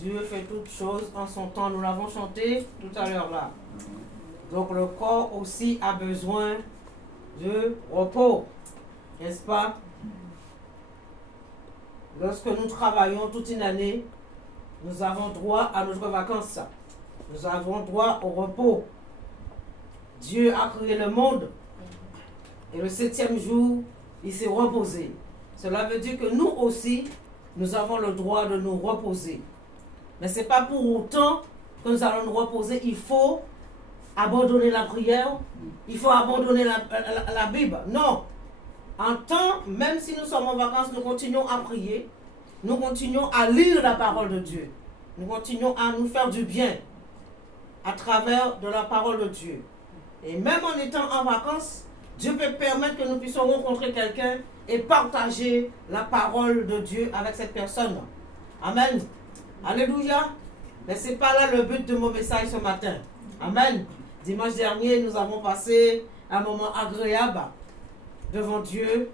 Dieu fait toutes choses en son temps. Nous l'avons chanté tout à l'heure là. Donc le corps aussi a besoin de repos, n'est-ce pas? Lorsque nous travaillons toute une année, nous avons droit à notre vacances. Nous avons droit au repos. Dieu a créé le monde et le 7e jour, il s'est reposé. Cela veut dire que nous aussi, nous avons le droit de nous reposer. Mais ce n'est pas pour autant que nous allons nous reposer. Il faut abandonner la prière, il faut abandonner la Bible. Non. En temps, même si nous sommes en vacances, nous continuons à prier, nous continuons à lire la parole de Dieu. Nous continuons à nous faire du bien à travers de la parole de Dieu. Et même en étant en vacances, Dieu peut permettre que nous puissions rencontrer quelqu'un et partager la parole de Dieu avec cette personne. Amen. Alléluia. Mais ce n'est pas là le but de mon message ce matin. Amen. Dimanche dernier, nous avons passé un moment agréable devant Dieu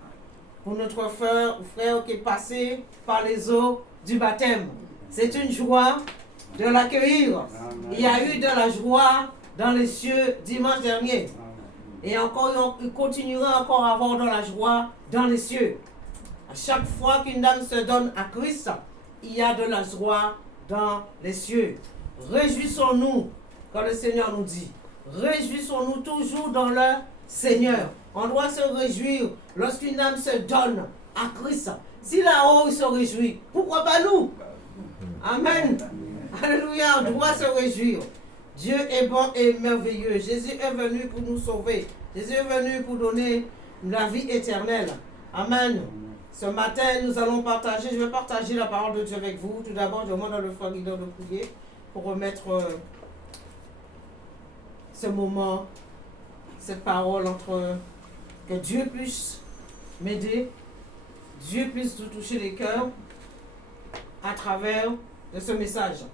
pour notre frère qui est passé par les eaux du baptême. C'est une joie de l'accueillir. Il y a eu de la joie dans les cieux dimanche dernier. Et encore, il continuera encore à avoir de la joie dans les cieux. À chaque fois qu'une dame se donne à Christ, il y a de la joie dans les cieux. Réjouissons-nous quand le Seigneur nous dit. Réjouissons-nous toujours dans le Seigneur. On doit se réjouir lorsqu'une âme se donne à Christ. Si là-haut il se réjouit, pourquoi pas nous? Amen. Alléluia, on doit se réjouir. Dieu est bon et merveilleux. Jésus est venu pour nous sauver. Jésus est venu pour donner la vie éternelle. Amen. Ce matin, nous allons partager, je vais partager la parole de Dieu avec vous. Tout d'abord, je demande à le frère leader de prier pour remettre ce moment, cette parole entre... Que Dieu puisse m'aider, Dieu puisse toucher les cœurs à travers de ce message.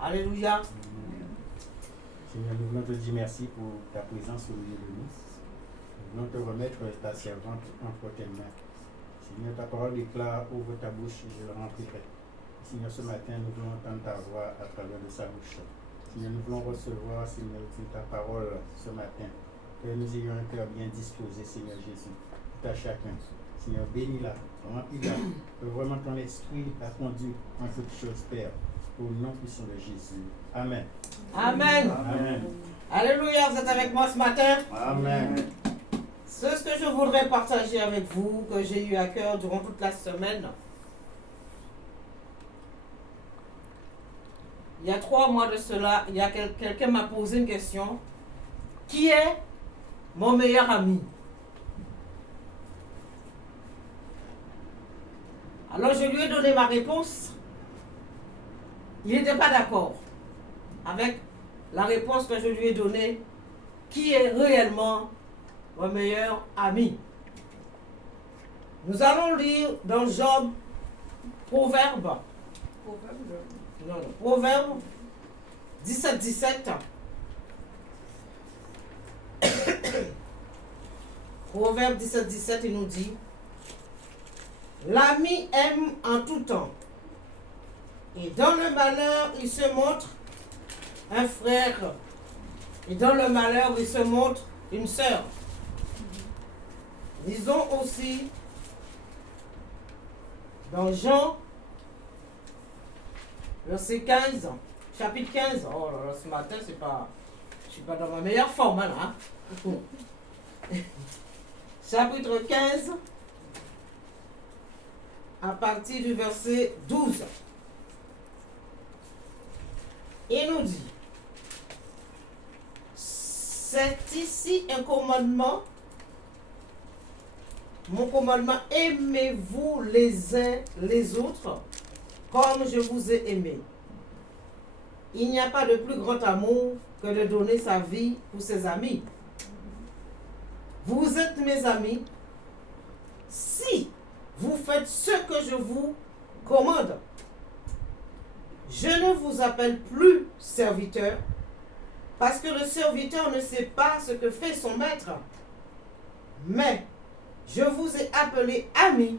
Alléluia. Seigneur, nous voulons te dire merci pour ta présence au milieu de nous. Nous voulons te remettre ta servante entre tes mains. Seigneur, ta parole déclare, ouvre ta bouche et je le remplirai. Seigneur, ce matin, nous voulons entendre ta voix à travers de sa bouche. Seigneur, nous voulons recevoir, Seigneur, ta parole ce matin. Que nous ayons un cœur bien disposé, Seigneur Jésus, tout à chacun. Seigneur, bénis-la, remplis-la, que vraiment ton esprit a conduit en toutes choses, Père, au nom puissant de Jésus. Amen. Amen. Amen. Alléluia, vous êtes avec moi ce matin? Amen. C'est ce que je voudrais partager avec vous, que j'ai eu à cœur durant toute la semaine. Il y a 3 mois de cela, il y a quelqu'un m'a posé une question. Qui est mon meilleur ami? Alors je lui ai donné ma réponse. Il n'était pas d'accord avec la réponse que je lui ai donnée. Qui est réellement mon meilleur ami? Nous allons lire dans Job, Proverbe 17. Proverbe 17, il nous dit: l'ami aime en tout temps, et dans le malheur, il se montre un frère, et dans le malheur, il se montre une sœur. Lisons aussi dans Jean, verset 15, chapitre 15. Oh là là, ce matin, je ne suis pas dans ma meilleure forme, là. Chapitre 15, à partir du verset 12. Il nous dit: c'est ici un commandement, mon commandement, aimez-vous les uns les autres comme je vous ai aimé. Il n'y a pas de plus grand amour que de donner sa vie pour ses amis. Vous êtes mes amis si vous faites ce que je vous commande. Je ne vous appelle plus serviteur, parce que le serviteur ne sait pas ce que fait son maître. Mais je vous ai appelé amis,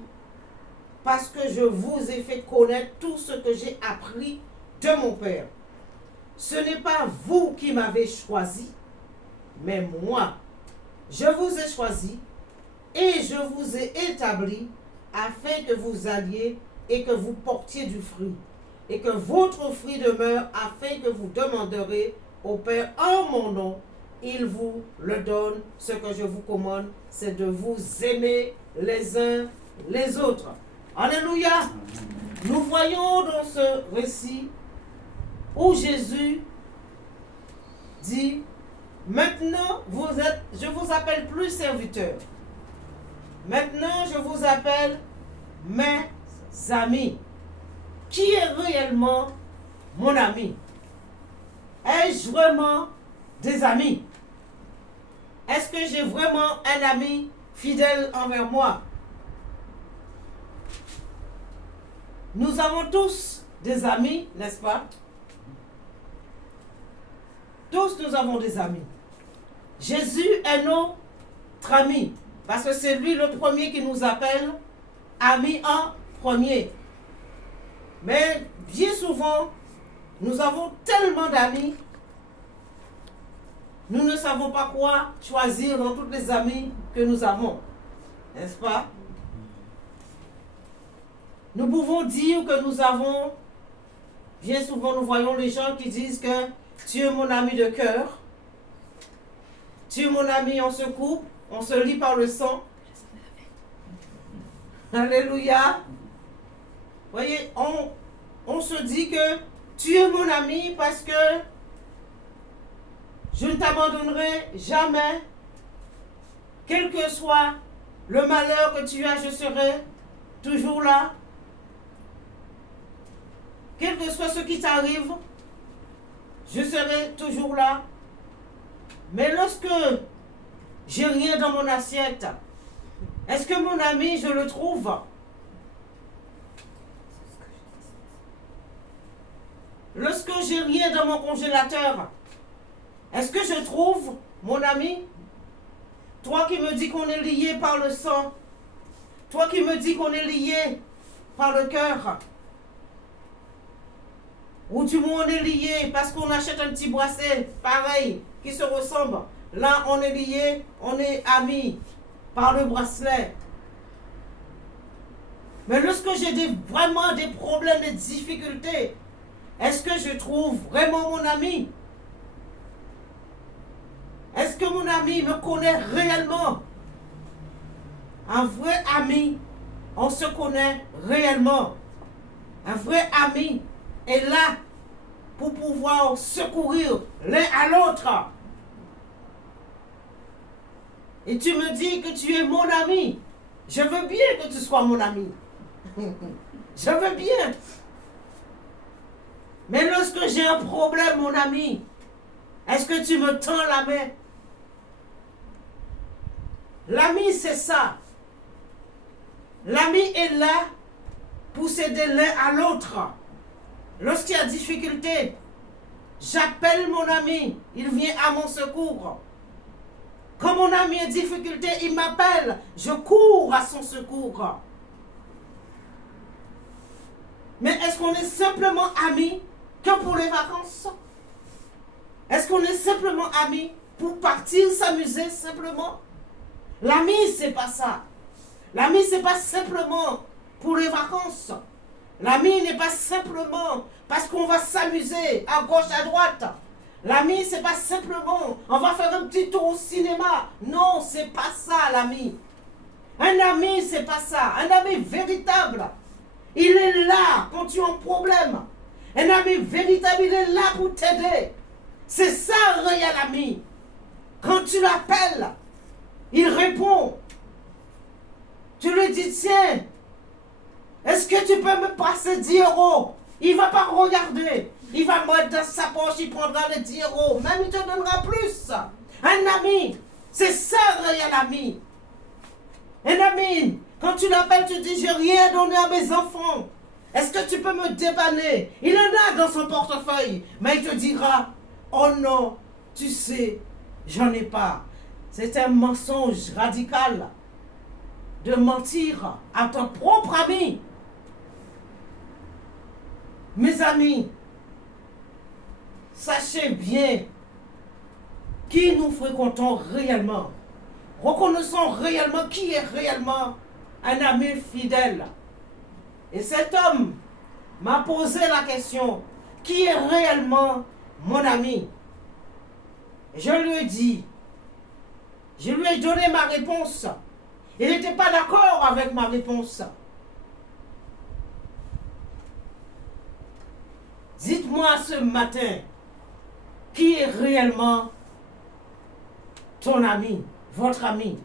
parce que je vous ai fait connaître tout ce que j'ai appris de mon Père. Ce n'est pas vous qui m'avez choisi, mais moi. Je vous ai choisi et je vous ai établi afin que vous alliez et que vous portiez du fruit, et que votre fruit demeure, afin que vous demanderez au Père en mon nom. Il vous le donne. Ce que je vous commande, c'est de vous aimer les uns les autres. Alléluia. Nous voyons dans ce récit où Jésus dit: maintenant je vous appelle plus serviteurs. Maintenant je vous appelle mes amis. Qui est réellement mon ami? Ai-je vraiment des amis? Est-ce que j'ai vraiment un ami fidèle envers moi? Nous avons tous des amis, n'est-ce pas? Tous nous avons des amis. Jésus est notre ami, parce que c'est lui le premier qui nous appelle amis en premier. Mais bien souvent, nous avons tellement d'amis, nous ne savons pas quoi choisir dans tous les amis que nous avons, n'est-ce pas? Nous pouvons dire que nous avons, bien souvent nous voyons les gens qui disent que tu es mon ami de cœur, tu es mon ami, on se coupe, on se lie par le sang. Alléluia. Voyez, on se dit que tu es mon ami parce que je ne t'abandonnerai jamais. Quel que soit le malheur que tu as, je serai toujours là. Quel que soit ce qui t'arrive, je serai toujours là. Mais lorsque j'ai rien dans mon assiette, est-ce que mon ami, je le trouve? Lorsque j'ai rien dans mon congélateur, est-ce que je trouve mon ami? Toi qui me dis qu'on est lié par le sang, toi qui me dis qu'on est lié par le cœur, ou du moins on est lié parce qu'on achète un petit bracelet pareil qui se ressemble. Là on est lié, on est amis par le bracelet. Mais lorsque j'ai vraiment des problèmes, des difficultés, est-ce que je trouve vraiment mon ami? Est-ce que mon ami me connaît réellement? Un vrai ami, on se connaît réellement. Un vrai ami est là pour pouvoir secourir l'un à l'autre. Et tu me dis que tu es mon ami. Je veux bien que tu sois mon ami. Je veux bien. Mais lorsque j'ai un problème, mon ami, est-ce que tu me tends la main? L'ami, c'est ça. L'ami est là pour s'aider l'un à l'autre. Lorsqu'il y a difficulté, j'appelle mon ami, il vient à mon secours. Quand mon ami est en difficulté, il m'appelle, je cours à son secours. Mais est-ce qu'on est simplement amis que pour les vacances? Est-ce qu'on est simplement amis pour partir s'amuser simplement? L'ami, c'est pas ça. L'ami, c'est pas simplement pour les vacances. L'ami n'est pas simplement parce qu'on va s'amuser à gauche, à droite. L'ami, c'est pas simplement on va faire un petit tour au cinéma. Non, c'est pas ça l'ami. Un ami, c'est pas ça. Un ami véritable, il est là quand tu as un problème. Un ami véritable, il est là pour t'aider. C'est ça un réel ami. Quand tu l'appelles, il répond. Tu lui dis, tiens, est-ce que tu peux me passer 10 euros? Il ne va pas regarder. Il va mettre dans sa poche, il prendra les 10 euros. Même il te donnera plus. Un ami, c'est ça un réel ami. Un ami, quand tu l'appelles, tu dis, j'ai rien donné à mes enfants. Est-ce que tu peux me dépanner? Il en a dans son portefeuille. Mais il te dira, oh non, tu sais, j'en ai pas. C'est un mensonge radical de mentir à ton propre ami. Mes amis, sachez bien qui nous fréquentons réellement. Reconnaissons réellement qui est réellement un ami fidèle. Et cet homme m'a posé la question, qui est réellement mon ami? Je lui ai dit, je lui ai donné ma réponse. Il n'était pas d'accord avec ma réponse. Dites-moi ce matin, qui est réellement ton ami, votre ami?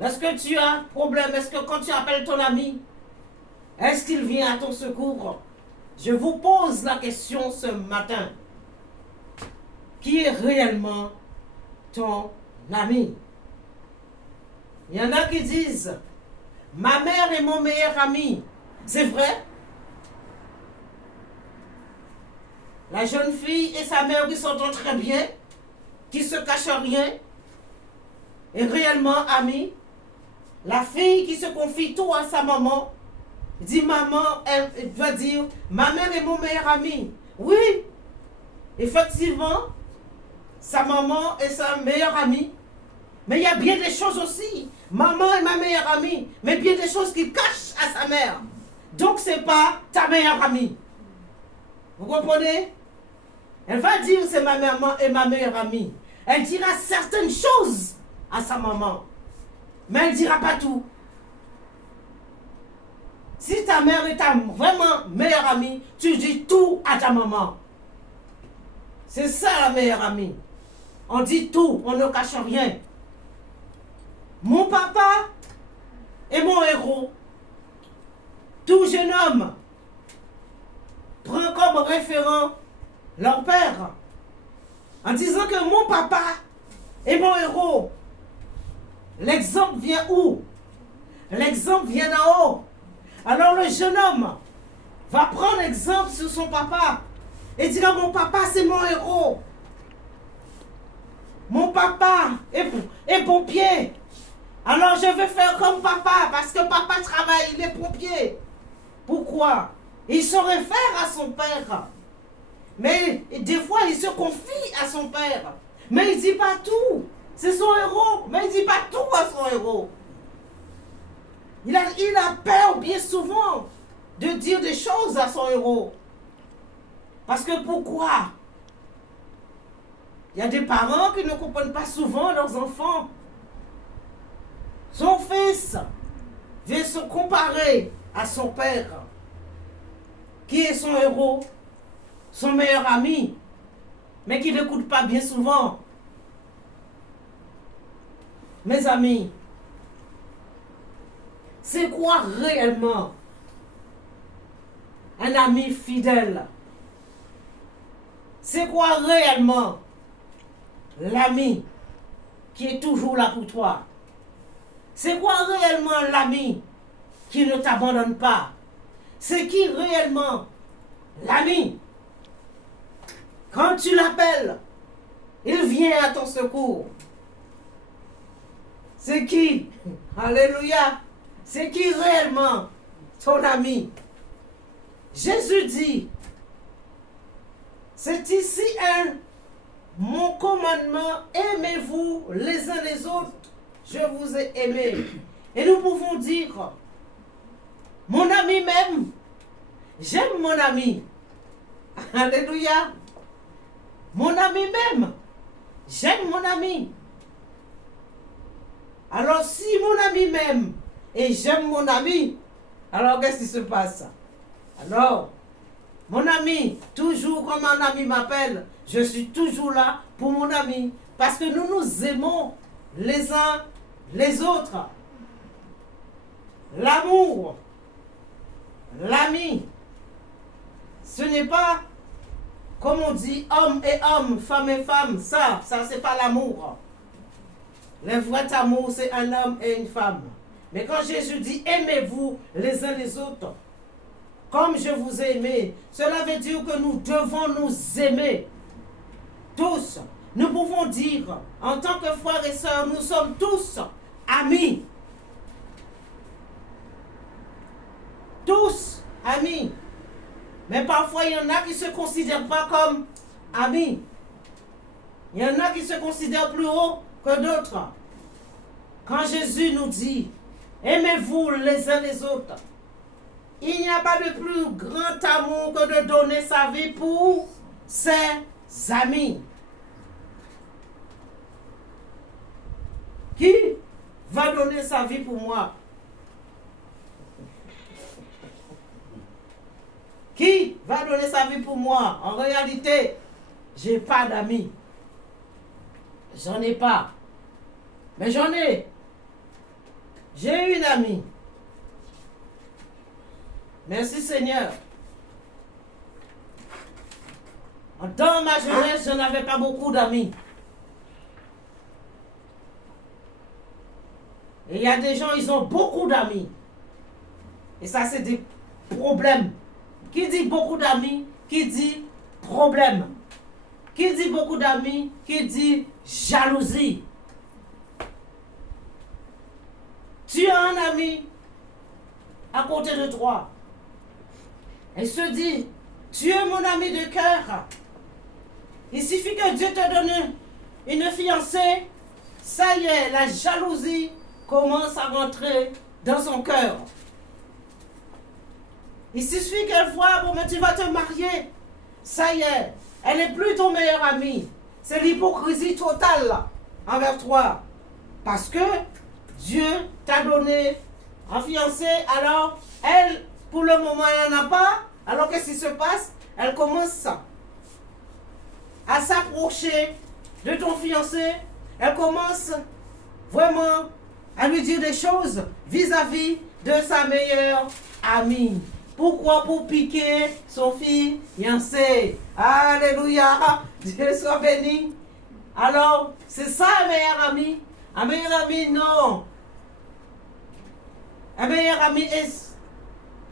Est-ce que tu as un problème? Est-ce que quand tu appelles ton ami, est-ce qu'il vient à ton secours? Je vous pose la question ce matin. Qui est réellement ton ami? Il y en a qui disent, ma mère est mon meilleur ami. C'est vrai? La jeune fille et sa mère qui s'entendent très bien, qui se cachent rien, est réellement amie. La fille qui se confie tout à sa maman, dit maman, elle doit dire, ma mère est mon meilleur ami. Oui, effectivement, sa maman est sa meilleure amie. Mais il y a bien des choses aussi. Maman est ma meilleure amie, mais bien des choses qu'il cache à sa mère. Donc c'est pas ta meilleure amie. Vous comprenez? Elle va dire c'est ma maman et ma meilleure amie. Elle dira certaines choses à sa maman, mais elle ne dira pas tout. Si ta mère est ta vraiment meilleure amie, tu dis tout à ta maman. C'est ça la meilleure amie. On dit tout, on ne cache rien. Mon papa est mon héros. Tout jeune homme prend comme référent leur père en disant que mon papa est mon héros. L'exemple vient où? L'exemple vient d'en haut. Alors le jeune homme va prendre exemple sur son papa et dire mon papa c'est mon héros. Mon papa est pompier. Alors je vais faire comme papa parce que papa travaille, il est pompier. Pourquoi? Il se réfère à son père. Mais des fois il se confie à son père. Mais il ne dit pas tout. C'est son héros. Mais il ne dit pas tout à son héros. Il a peur bien souvent de dire des choses à son héros. Parce que pourquoi? Il y a des parents qui ne comprennent pas souvent leurs enfants. Son fils vient se comparer à son père, qui est son héros, son meilleur ami, mais qui n'écoute pas bien souvent. Mes amis, c'est quoi réellement un ami fidèle? C'est quoi réellement l'ami qui est toujours là pour toi? C'est quoi réellement l'ami qui ne t'abandonne pas? C'est qui réellement l'ami? Quand tu l'appelles, il vient à ton secours. C'est qui? Alléluia! C'est qui réellement ton ami? Jésus dit, c'est ici mon commandement, aimez-vous les uns les autres, je vous ai aimé. Et nous pouvons dire, mon ami m'aime, j'aime mon ami. Alléluia. Mon ami m'aime, j'aime mon ami. Alors si mon ami m'aime et j'aime mon ami, alors qu'est-ce qui se passe? Alors, mon ami, toujours comme un ami m'appelle, je suis toujours là pour mon ami. Parce que nous nous aimons les uns les autres. L'amour, l'ami, ce n'est pas, comme on dit, homme et homme, femme et femme. Ça c'est pas l'amour. Le vrai amour, c'est un homme et une femme. Mais quand Jésus dit, aimez-vous les uns les autres, comme je vous ai aimé, cela veut dire que nous devons nous aimer. Tous. Nous pouvons dire, en tant que frères et sœurs, nous sommes tous amis. Tous amis. Mais parfois, il y en a qui ne se considèrent pas comme amis. Il y en a qui se considèrent plus haut que d'autres. Quand Jésus nous dit, aimez-vous les uns les autres, il n'y a pas de plus grand amour que de donner sa vie pour ses amis. Qui va donner sa vie pour moi? Qui va donner sa vie pour moi? En réalité, je n'ai pas d'amis. J'en ai pas. Mais j'en ai. J'ai une amie. Merci Seigneur. Dans ma jeunesse, je n'avais pas beaucoup d'amis. Et il y a des gens, ils ont beaucoup d'amis. Et ça, c'est des problèmes. Qui dit beaucoup d'amis, qui dit problème. Qui dit beaucoup d'amis, qui dit jalousie. Tu as un ami à côté de toi. Et se dit, tu es mon ami de cœur. Il suffit que Dieu te donne une fiancée, ça y est, la jalousie commence à rentrer dans son cœur. Il suffit qu'elle voit, bon, mais tu vas te marier. Ça y est, elle n'est plus ton meilleur ami. C'est l'hypocrisie totale là, envers toi. Parce que Dieu t'a donné un fiancé, alors elle, pour le moment, elle n'en a pas. Alors qu'est-ce qui se passe? Elle commence à s'approcher de ton fiancé. Elle commence vraiment à lui dire des choses vis-à-vis de sa meilleure amie. Pourquoi? Pour piquer son fiancé. Alléluia. Dieu soit béni. Alors, c'est ça un meilleur ami. Un meilleur ami, non. Un meilleur ami est...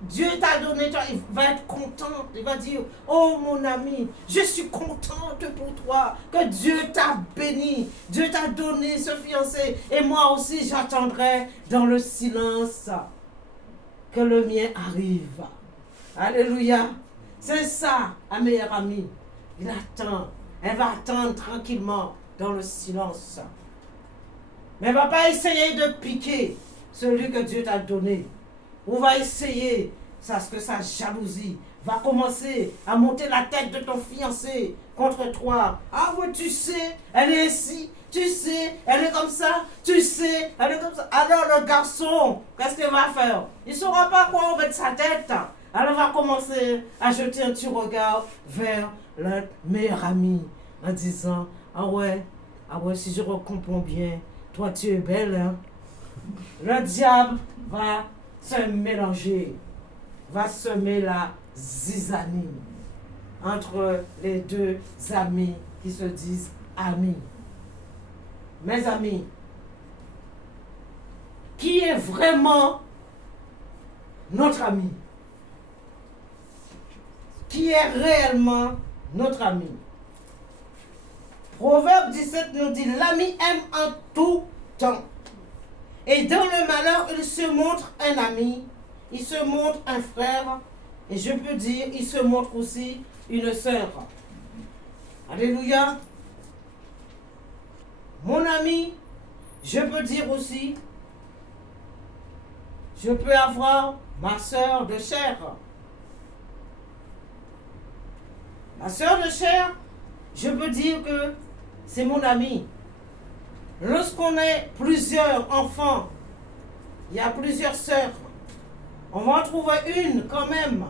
Dieu t'a donné, il va être content. Il va dire, oh mon ami, je suis contente pour toi. Que Dieu t'a béni. Dieu t'a donné ce fiancé. Et moi aussi, j'attendrai dans le silence que le mien arrive. Alléluia. C'est ça, un meilleur ami. Il attend. Elle va attendre tranquillement dans le silence. Mais elle ne va pas essayer de piquer celui que Dieu t'a donné. On va essayer, parce que sa jalousie va commencer à monter la tête de ton fiancé contre toi. Ah ouais, tu sais, elle est ici, tu sais, elle est comme ça, tu sais, elle est comme ça. Alors le garçon, qu'est-ce qu'il va faire? Il ne saura pas quoi on met de sa tête. Alors il va commencer à jeter un petit regard vers le meilleur ami en disant, ah ouais, si je comprends bien, toi tu es belle, hein? Le diable va se mélanger, va semer la zizanie entre les deux amis qui se disent amis. Mes amis, qui est vraiment notre ami? Qui est réellement notre ami? Proverbe 17 nous dit, l'ami aime en tout temps. Et dans le malheur, il se montre un ami, il se montre un frère, et je peux dire, il se montre aussi une sœur. Alléluia. Mon ami, je peux dire aussi, je peux avoir ma sœur de chair. Ma sœur de chair, je peux dire que c'est mon ami. Lorsqu'on est plusieurs enfants, il y a plusieurs sœurs, on va en trouver une quand même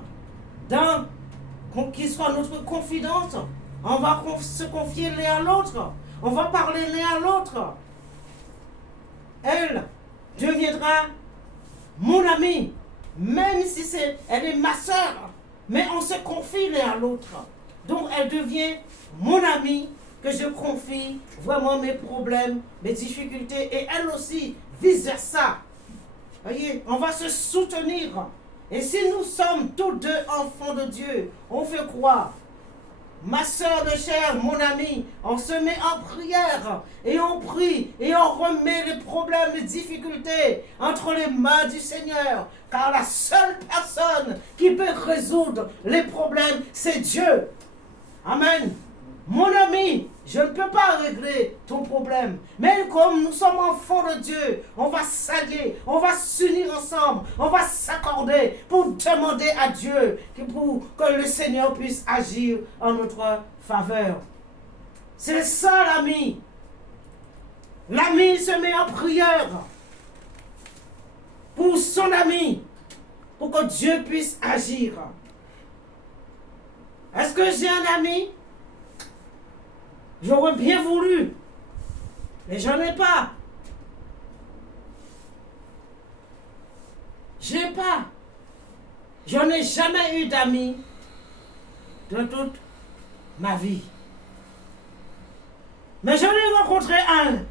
qui sera notre confidente. On va se confier l'un à l'autre. On va parler l'un à l'autre. Elle deviendra mon amie, même si elle est ma sœur, mais on se confie l'un à l'autre. Donc elle devient mon amie, que je confie vraiment mes problèmes, mes difficultés, et elle aussi, vice-versa. Voyez, on va se soutenir. Et si nous sommes tous deux enfants de Dieu, on fait quoi? ma soeur de chair, mon ami, on se met en prière et on prie et on remet les problèmes, les difficultés entre les mains du Seigneur. Car la seule personne qui peut résoudre les problèmes, c'est Dieu. Amen. Mon ami, je ne peux pas régler ton problème. Mais comme nous sommes enfants de Dieu, on va s'allier, on va s'unir ensemble, on va s'accorder pour demander à Dieu pour que le Seigneur puisse agir en notre faveur. C'est ça l'ami. L'ami se met en prière pour son ami, pour que Dieu puisse agir. Est-ce que j'ai un ami? J'aurais bien voulu, mais j'en ai pas. J'ai pas. J'en ai jamais eu d'amis de toute ma vie. Mais j'en ai rencontré un.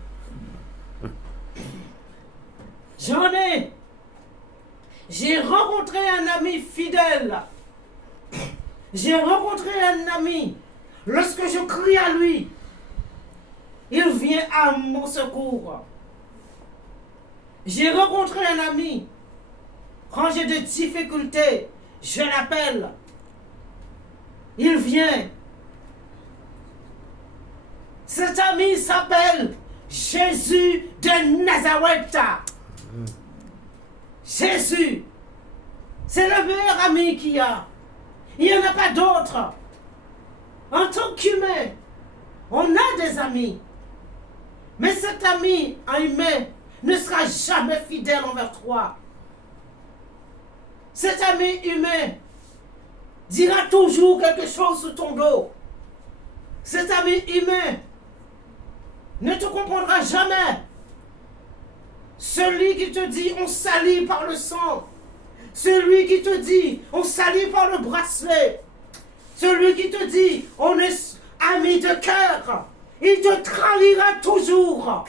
J'ai rencontré un ami fidèle. J'ai rencontré un ami. Lorsque je crie à lui, il vient à mon secours. J'ai rencontré un ami. Quand j'ai des difficultés, je l'appelle. Il vient. Cet ami s'appelle Jésus de Nazareth. Jésus. C'est le meilleur ami qu'il y a. Il n'y en a pas d'autre. En tant qu'humain, on a des amis. Mais cet ami en humain ne sera jamais fidèle envers toi. Cet ami humain dira toujours quelque chose sous ton dos. Cet ami humain ne te comprendra jamais. Celui qui te dit on s'allie par le sang. Celui qui te dit on s'allie par le bracelet. Celui qui te dit on est amis de cœur. Il te trahira toujours.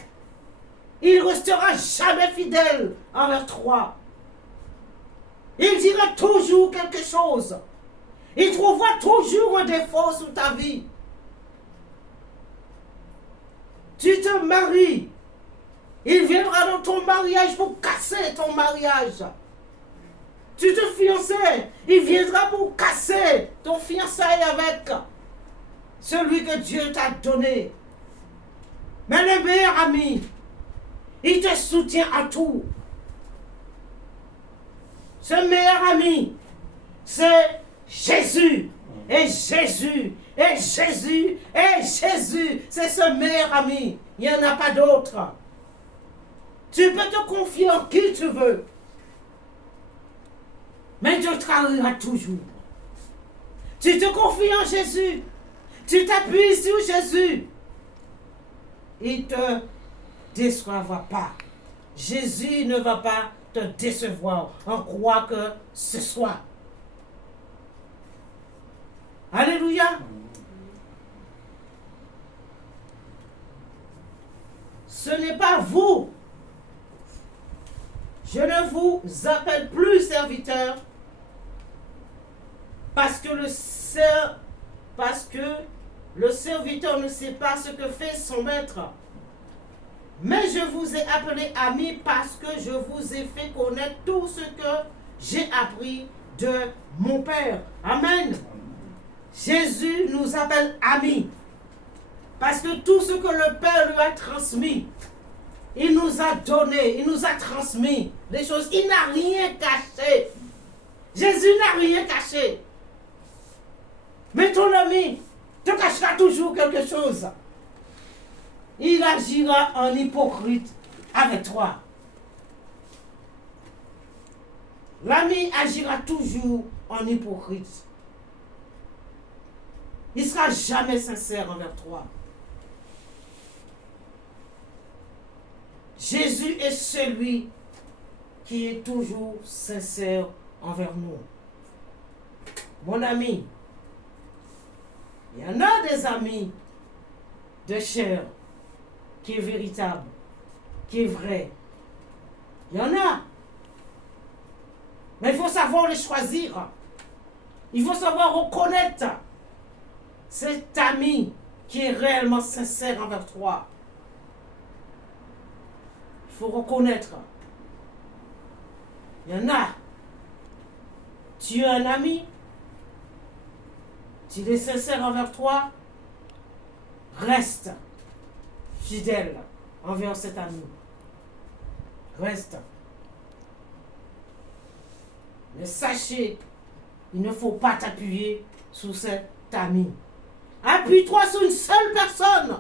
Il ne restera jamais fidèle envers toi. Il dira toujours quelque chose. Il trouvera toujours un défaut sous ta vie. Tu te maries. Il viendra dans ton mariage pour casser ton mariage. Tu te fiançais. Il viendra pour casser ton fiançailles avec celui que Dieu t'a donné. Mais le meilleur ami, il te soutient à tout. Ce meilleur ami, c'est Jésus. Et Jésus, et Jésus, et Jésus. C'est ce meilleur ami. Il n'y en a pas d'autre. Tu peux te confier en qui tu veux. Mais Dieu trahira toujours. Tu te confies en Jésus. Tu t'appuies sur Jésus. Il ne te décevra pas. Jésus ne va pas te décevoir en quoi que ce soit. Alléluia. Ce n'est pas vous. Je ne vous appelle plus serviteur parce que le serviteur ne sait pas ce que fait son maître. Mais je vous ai appelé ami parce que je vous ai fait connaître tout ce que j'ai appris de mon Père. Amen. Jésus nous appelle amis parce que tout ce que le Père lui a transmis, il nous a donné, il nous a transmis des choses. Il n'a rien caché. Jésus n'a rien caché. Mais ton ami te cachera toujours quelque chose. Il agira en hypocrite avec toi. L'ami agira toujours en hypocrite. Il ne sera jamais sincère envers toi. Jésus est celui qui est toujours sincère envers nous. Mon ami, il y en a des amis de chair qui est véritable, qui est vrai. Il y en a. Mais il faut savoir les choisir. Il faut savoir reconnaître cet ami qui est réellement sincère envers toi. Il faut reconnaître. Il y en a. Tu as un ami. S'il est sincère envers toi, reste fidèle envers cet ami. Reste. Mais sachez, il ne faut pas t'appuyer sur cet ami. Appuie-toi sur une seule personne.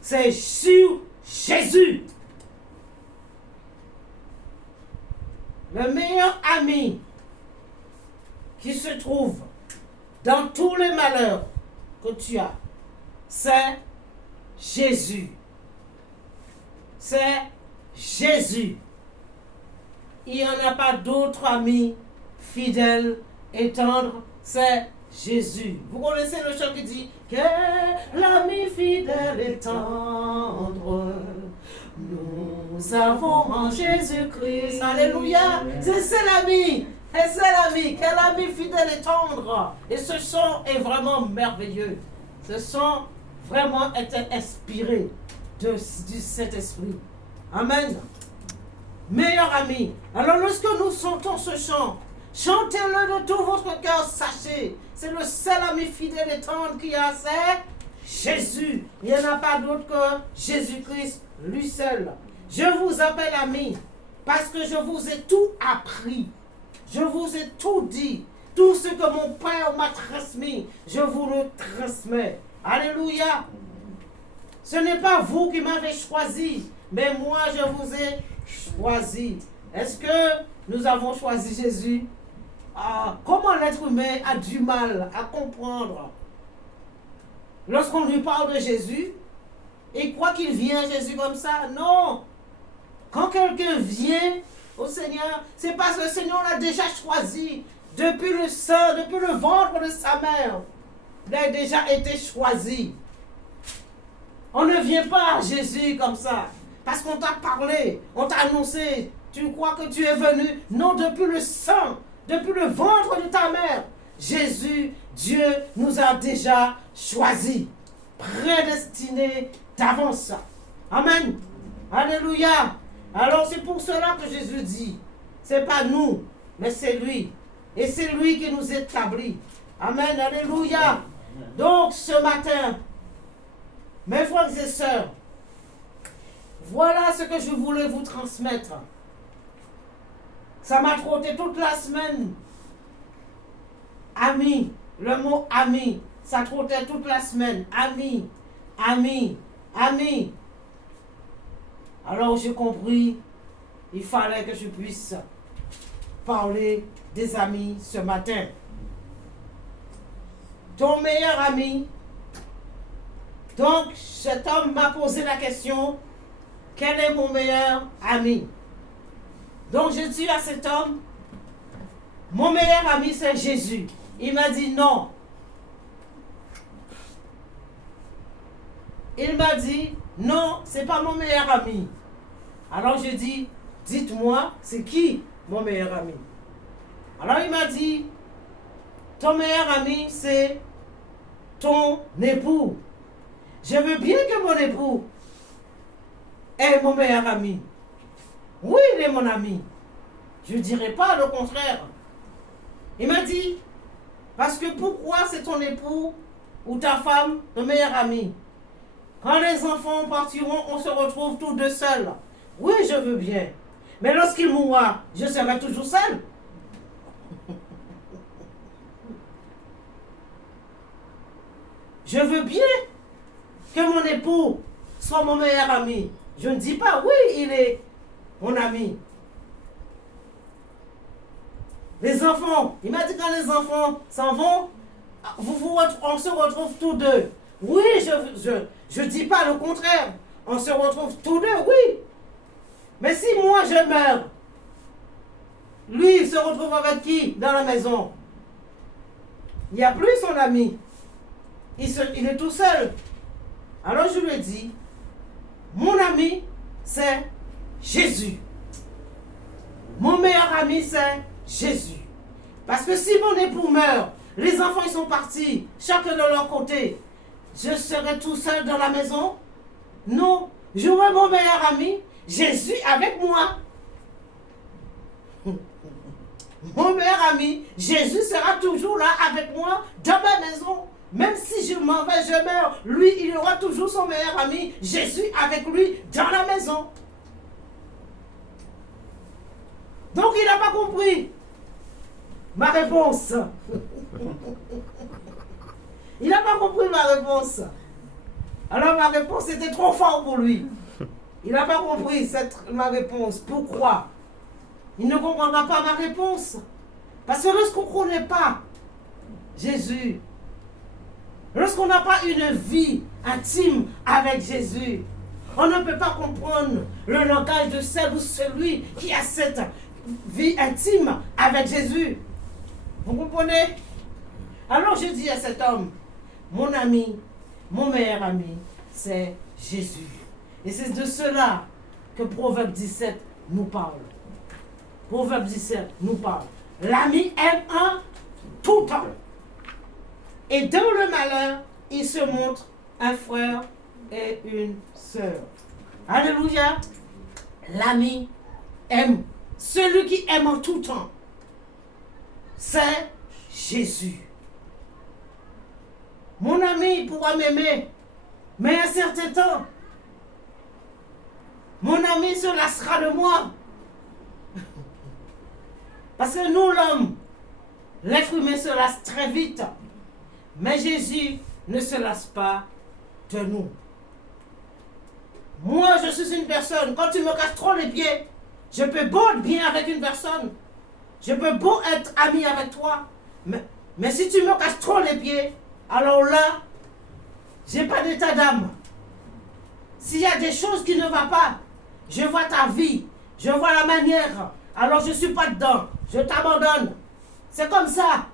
C'est sur Jésus. Le meilleur ami qui se trouve dans tous les malheurs que tu as, c'est Jésus. C'est Jésus. Il n'y en a pas d'autre ami fidèle et tendre, c'est Jésus. Vous connaissez le chant qui dit que l'ami fidèle et tendre, nous avons en Jésus-Christ. Alléluia. C'est l'ami. Et c'est l'ami. Quel ami fidèle et tendre. Et ce chant est vraiment merveilleux. Ce chant vraiment était inspiré du Saint-Esprit. Amen. Meilleur ami. Alors lorsque nous chantons ce chant, chantez-le de tout votre cœur, sachez, c'est le seul ami fidèle et tendre qu'il y a, c'est Jésus. Il n'y en a pas d'autre que Jésus-Christ, lui seul. Je vous appelle ami, parce que je vous ai tout appris. Je vous ai tout dit. Tout ce que mon Père m'a transmis, je vous le transmets. Alléluia. Ce n'est pas vous qui m'avez choisi, mais moi je vous ai choisi. Est-ce que nous avons choisi Jésus? Comment l'être humain a du mal à comprendre? Lorsqu'on lui parle de Jésus, il croit qu'il vient Jésus comme ça. Non. Quand quelqu'un vient au Seigneur, c'est parce que le Seigneur l'a déjà choisi. Depuis le sein, depuis le ventre de sa mère, il a déjà été choisi. On ne vient pas à Jésus comme ça. Parce qu'on t'a parlé, on t'a annoncé. Tu crois que tu es venu? Non, depuis le sang, depuis le ventre de ta mère. Jésus, Dieu nous a déjà choisis, prédestinés d'avance. Amen. Alléluia. Alors c'est pour cela que Jésus dit, c'est pas nous, mais c'est lui. Et c'est lui qui nous établit. Amen. Alléluia. Donc ce matin, mes frères et sœurs, voilà ce que je voulais vous transmettre. Ça m'a trotté toute la semaine. Ami, le mot ami, ça trottait toute la semaine. Ami, ami, ami. Alors j'ai compris, il fallait que je puisse parler des amis ce matin. Ton meilleur ami. Donc cet homme m'a posé la question, quel est mon meilleur ami? Donc je dis à cet homme, mon meilleur ami c'est Jésus. Il m'a dit non. Il m'a dit non, c'est pas mon meilleur ami. Alors je dis, dites-moi, c'est qui mon meilleur ami? Alors il m'a dit, ton meilleur ami c'est ton époux. Je veux bien que mon époux est mon meilleur ami. Oui, il est mon ami. Je ne dirai pas le contraire. Il m'a dit, parce que pourquoi c'est ton époux ou ta femme ton meilleur ami? Quand les enfants partiront, on se retrouve tous deux seuls. Oui, je veux bien. Mais lorsqu'il mourra, je serai toujours seul. Je veux bien que mon époux soit mon meilleur ami. Je ne dis pas, oui, il est mon ami. Les enfants, il m'a dit quand les enfants s'en vont, on se retrouve tous deux. Oui, je dis pas le contraire. On se retrouve tous deux, oui. Mais si moi je meurs, lui il se retrouve avec qui dans la maison? Il n'y a plus son ami. Il est tout seul. Alors je lui ai dit, mon ami c'est Jésus. Mon meilleur ami c'est Jésus. Parce que si mon époux meurt, Les enfants, ils sont partis, chacun de leur côté. Je serai tout seul dans la maison? Non, j'aurai mon meilleur ami, Jésus, avec moi. Mon meilleur ami, Jésus sera toujours là avec moi dans ma maison. Même si je m'en vais, je meurs, lui, il aura toujours son meilleur ami, Jésus, avec lui dans la maison. Donc, il n'a pas compris ma réponse. Il n'a pas compris ma réponse. Alors, ma réponse était trop forte pour lui. Il n'a pas compris ma réponse. Pourquoi? Il ne comprendra pas ma réponse. Parce que lorsqu'on ne connaît pas Jésus, lorsqu'on n'a pas une vie intime avec Jésus, on ne peut pas comprendre le langage de celle ou celui qui a cette vie intime avec Jésus. Vous comprenez? Alors je dis à cet homme, mon ami, mon meilleur ami, c'est Jésus. Et c'est de cela que Proverbe 17 nous parle. Proverbe 17 nous parle. L'ami aime un tout temps. Et dans le malheur, il se montre un frère et une sœur. Alléluia. L'ami aime. Celui qui aime en tout temps, c'est Jésus. Mon ami pourra m'aimer, mais un certain temps, mon ami se lassera de moi. Parce que nous, l'homme, l'être humain se lasse très vite. Mais Jésus ne se lasse pas de nous. Moi, je suis une personne, quand tu me casses trop les pieds, je peux beau être bien avec une personne. Je peux beau être ami avec toi. Mais si tu me casses trop les pieds, alors là, j'ai pas d'état d'âme. S'il y a des choses qui ne vont pas, je vois ta vie, je vois la manière, alors je ne suis pas dedans, je t'abandonne. C'est comme ça.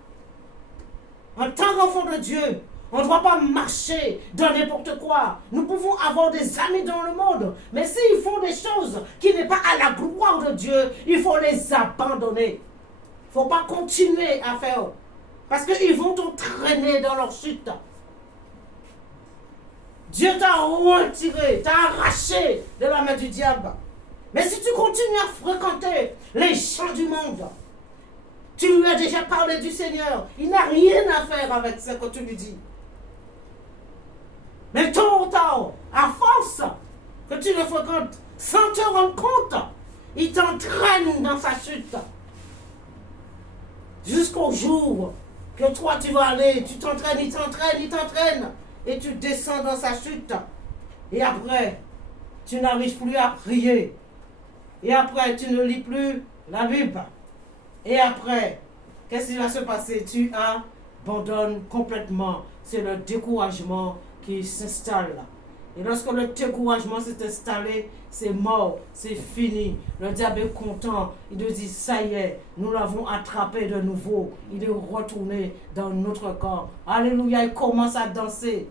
En tant qu'enfant de Dieu, on ne doit pas marcher dans n'importe quoi. Nous pouvons avoir des amis dans le monde, mais s'ils font des choses qui n'est pas à la gloire de Dieu, il faut les abandonner. Il ne faut pas continuer à faire, parce qu'ils vont t'entraîner dans leur chute. Dieu t'a retiré, t'a arraché de la main du diable. Mais si tu continues à fréquenter les gens du monde, tu lui as déjà parlé du Seigneur, il n'a rien à faire avec ce que tu lui dis. Mais tôt ou tard, à force que tu le fréquentes, sans te rendre compte, il t'entraîne dans sa chute. Jusqu'au jour que toi tu vas aller, tu t'entraînes, il t'entraîne, et tu descends dans sa chute. Et après, tu n'arrives plus à prier. Et après, tu ne lis plus la Bible. Et après, qu'est-ce qui va se passer? Tu abandonnes complètement. C'est le découragement qui s'installe. Et lorsque le découragement s'est installé, c'est mort, c'est fini. Le diable est content. Il te dit, ça y est, nous l'avons attrapé de nouveau. Il est retourné dans notre corps. Alléluia, il commence à danser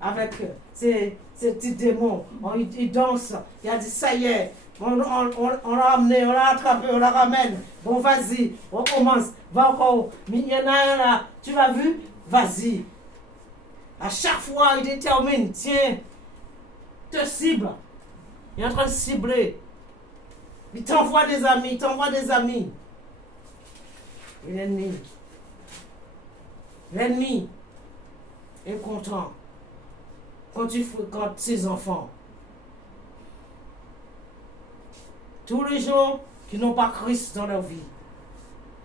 avec ces petits démons. Il danse. Il a dit, ça y est, on l'a amené, on l'a attrapé, on la ramène. Bon, vas-y, on commence. Va encore. Il y en a un là, tu l'as vu? Vas-y. À chaque fois, il détermine, tiens, te cible. Il est en train de cibler. Il t'envoie des amis, Et l'ennemi est content quand tu fréquentes ses enfants. Tous les gens qui n'ont pas Christ dans leur vie,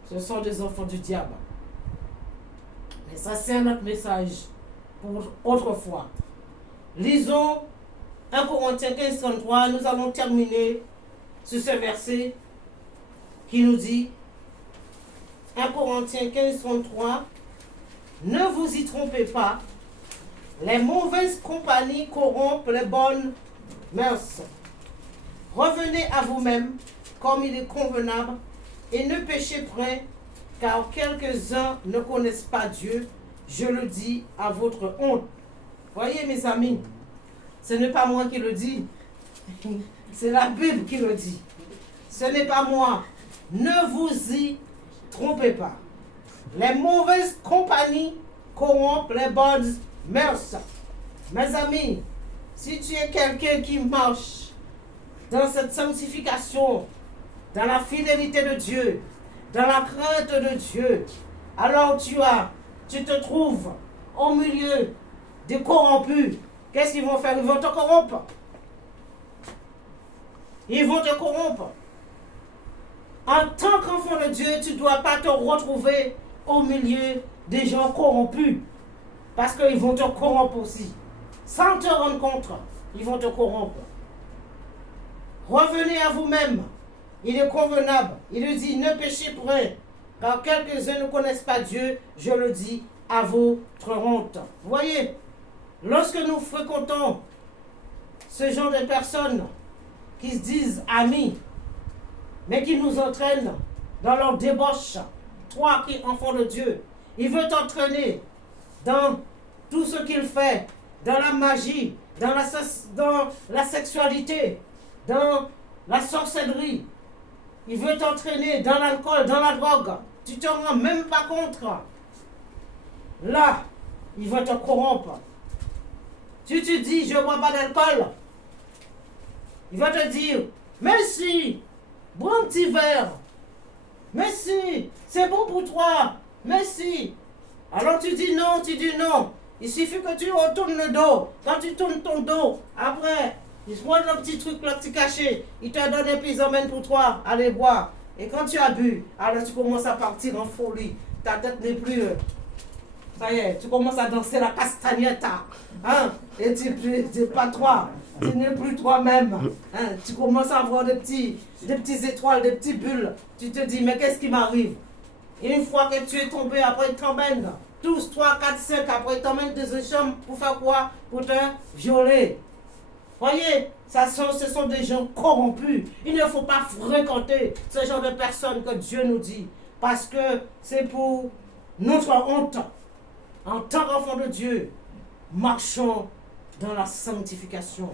ce sont des enfants du diable. Mais ça, c'est un autre message pour autrefois. Lisons 1 Corinthiens 15, 33. Nous allons terminer sur ce verset qui nous dit 1 Corinthiens 15, 33. Ne vous y trompez pas. Les mauvaises compagnies corrompent les bonnes mœurs. Revenez à vous-même comme il est convenable et ne péchez point, car quelques-uns ne connaissent pas Dieu. Je le dis à votre honte. Voyez mes amis, ce n'est pas moi qui le dis, c'est la Bible qui le dit. Ce n'est pas moi. Ne vous y trompez pas. Les mauvaises compagnies corrompent les bonnes mœurs. Mes amis, si tu es quelqu'un qui marche dans cette sanctification, dans la fidélité de Dieu, dans la crainte de Dieu, alors tu te trouves au milieu des corrompus. Qu'est-ce qu'ils vont faire? Ils vont te corrompre. Ils vont te corrompre. En tant qu'enfant de Dieu, tu ne dois pas te retrouver au milieu des gens corrompus. Parce qu'ils vont te corrompre aussi. Sans te rendre compte, ils vont te corrompre. Revenez à vous-même. Il est convenable. Il nous dit, ne péchez point. Car quelques-uns ne connaissent pas Dieu, je le dis à votre honte. Vous voyez, lorsque nous fréquentons ce genre de personnes qui se disent amis, mais qui nous entraînent dans leur débauche, toi qui es enfant de Dieu, il veut t'entraîner dans tout ce qu'il fait, dans la magie, dans la sexualité, dans la sorcellerie. Il veut t'entraîner dans l'alcool, dans la drogue. Tu ne te rends même pas compte. Là, il va te corrompre. Tu te dis, je ne bois pas d'alcool. Il va te dire, mais si, bois un petit verre. Mais si, c'est bon pour toi. Mais si. Alors tu dis non. Il suffit que tu retournes le dos. Quand tu tournes ton dos, après, il se prend le petit truc, le petit cachet. Il te donne et puis ils emmènent pour toi. Allez boire. Et quand tu as bu, alors tu commences à partir en folie. Ta tête n'est plus... ça y est, tu commences à danser la castagnetta. Hein? Et tu n'es pas toi. Tu n'es plus toi-même. Hein? Tu commences à avoir des petites étoiles, des petites bulles. Tu te dis, mais qu'est-ce qui m'arrive? Et une fois que tu es tombé, après ils t'emmènent. 12, 3, 4, 5, après ils t'emmènent dans une chambre pour faire quoi? Pour te violer. Voyez, ce sont des gens corrompus. Il ne faut pas fréquenter ce genre de personnes que Dieu nous dit. Parce que c'est pour notre honte. En tant qu'enfant de Dieu, marchons dans la sanctification.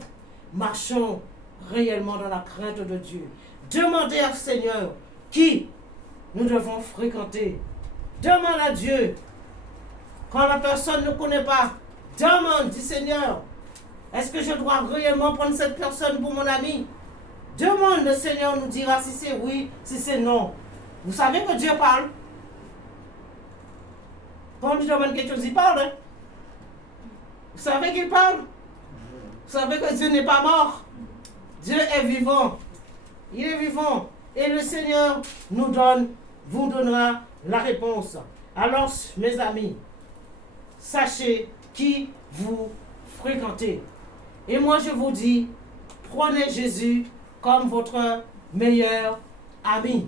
Marchons réellement dans la crainte de Dieu. Demandez au Seigneur qui nous devons fréquenter. Demande à Dieu. Quand la personne ne connaît pas, demande, dis Seigneur, est-ce que je dois réellement prendre cette personne pour mon ami? Demande, le Seigneur nous dira si c'est oui, si c'est non. Vous savez que Dieu parle. Quand on lui demande quelque chose, il parle. Hein? Vous savez qu'il parle. Vous savez que Dieu n'est pas mort. Dieu est vivant. Il est vivant. Et le Seigneur vous donnera la réponse. Alors, mes amis, sachez qui vous fréquentez. Et moi, je vous dis, prenez Jésus comme votre meilleur ami.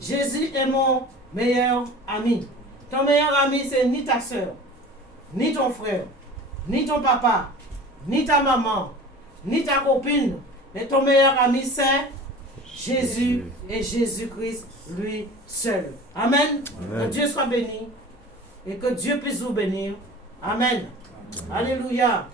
Jésus est mon meilleur ami. Ton meilleur ami, c'est ni ta soeur, ni ton frère, ni ton papa, ni ta maman, ni ta copine. Mais ton meilleur ami, c'est Jésus et Jésus-Christ, lui seul. Amen. Que Dieu soit béni et que Dieu puisse vous bénir. Amen. Alléluia.